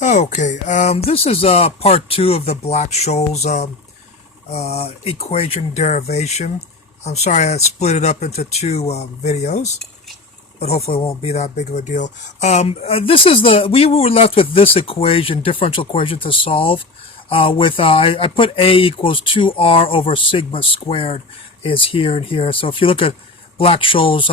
Okay, this is part two of the Black-Scholes equation derivation. I'm sorry I split it up into two videos, but hopefully it won't be that big of a deal. We were left with this equation, differential equation to solve. I put A equals 2R over sigma squared is here and here. So if you look at Black-Scholes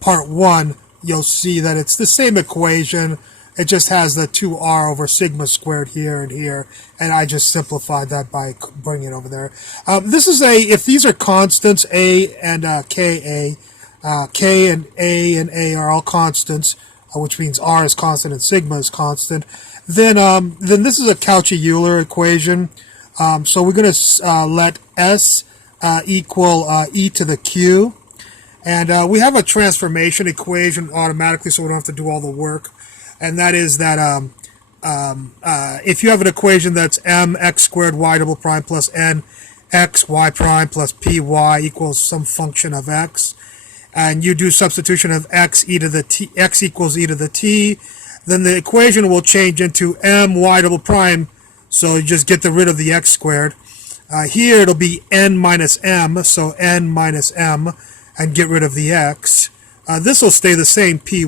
part one, you'll see that it's the same equation. It just has the 2r over sigma squared here and here, and I just simplified that by bringing it over there. This is if these are constants, a and k and A are all constants, which means r is constant and sigma is constant, then this is a Cauchy-Euler equation. So we're going to let s equal e to the q. And we have a transformation equation automatically, so we don't have to do all the work. And that is that if you have an equation that's mx squared y double prime plus n x y prime plus py equals some function of x, and you do substitution of x e to the t, x equals e to the t, then the equation will change into m y double prime, so you just get rid of the x squared. Here it'll be n minus m, so n minus m, and get rid of the x. This will stay the same, py,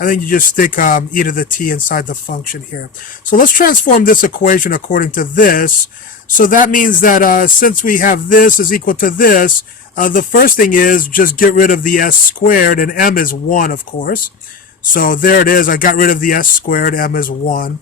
and then you just stick e to the t inside the function here. So let's transform this equation according to this. So that means that since we have this is equal to this, the first thing is just get rid of the s squared, and m is 1, of course. So there it is. I got rid of the s squared, m is 1.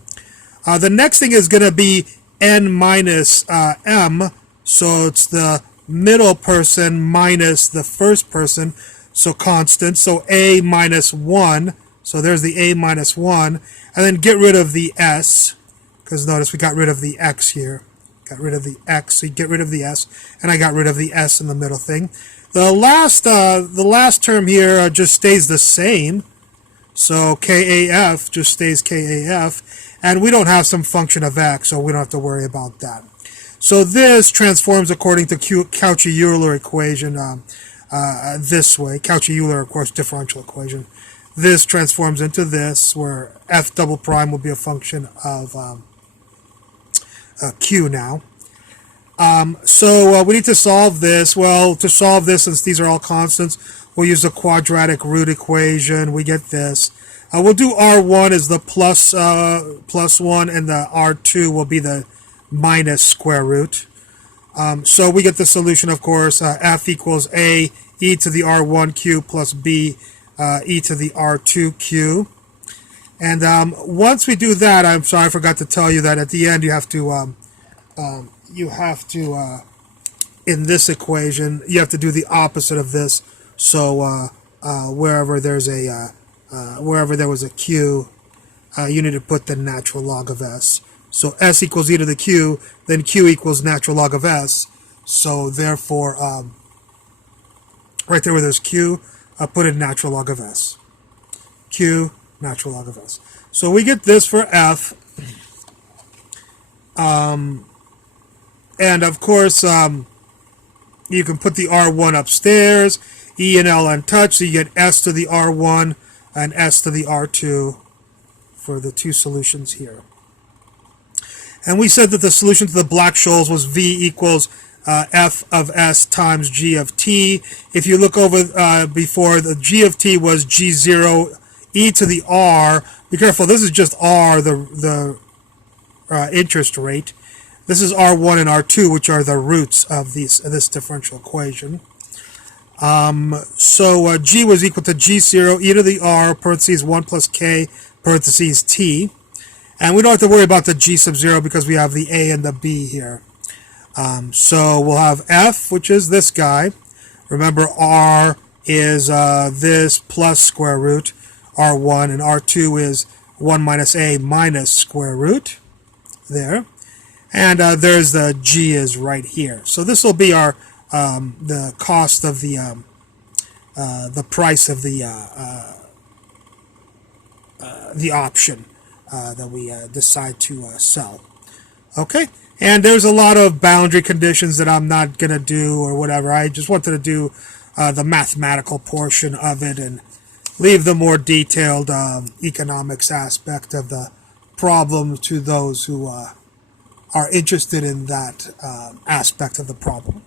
The next thing is going to be n minus m, so it's the middle person minus the first person, so constant, so a minus 1, so there's the a minus 1, and then get rid of the s, because notice we got rid of the x here, got rid of the x, so you get rid of the s, and I got rid of the s in the middle thing. The last term here just stays the same, so kaf just stays kaf, and we don't have some function of x, so we don't have to worry about that. So this transforms according to Cauchy-Euler equation this way. Cauchy-Euler, of course, differential equation. This transforms into this, where f double prime will be a function of q now. So we need to solve this. Well, to solve this, since these are all constants, we'll use the quadratic root equation. We get this. We'll do r1 as the plus 1, and the r2 will be the minus square root. So we get the solution, of course, f equals a e to the r1q plus b e to the r2q. And once we do that, I'm sorry, I forgot to tell you that at the end you have to in this equation, you have to do the opposite of this. So wherever there was a q, you need to put the natural log of s. So s equals e to the q, then q equals natural log of s. So therefore, right there where there's q, put in natural log of s. Q, natural log of s. So we get this for f. And of course, you can put the r1 upstairs, e and l untouched, so you get s to the r1 and s to the r2 for the two solutions here. And we said that the solution to the Black-Scholes was v equals f of s times g of t. If you look over before, the g of t was g0 e to the r. Be careful, this is just r, the interest rate. This is r1 and r2, which are the roots of this differential equation. So g was equal to g0 e to the r, parentheses 1 plus k, parentheses t. And we don't have to worry about the g sub 0 because we have the a and the b here. So we'll have f, which is this guy. Remember, r is this plus square root, r1, and r2 is 1 minus a minus square root, there. And there's the g is right here. So this will be our the cost of the price of the option that we decide to sell. Okay, and there's a lot of boundary conditions that I'm not going to do or whatever. I just wanted to do the mathematical portion of it, and leave the more detailed economics aspect of the problem to those who are interested in that aspect of the problem.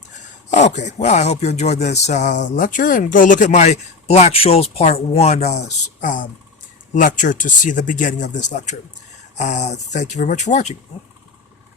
Okay, well, I hope you enjoyed this lecture, and go look at my Black-Scholes Part 1 lecture to see the beginning of this lecture. Thank you very much for watching.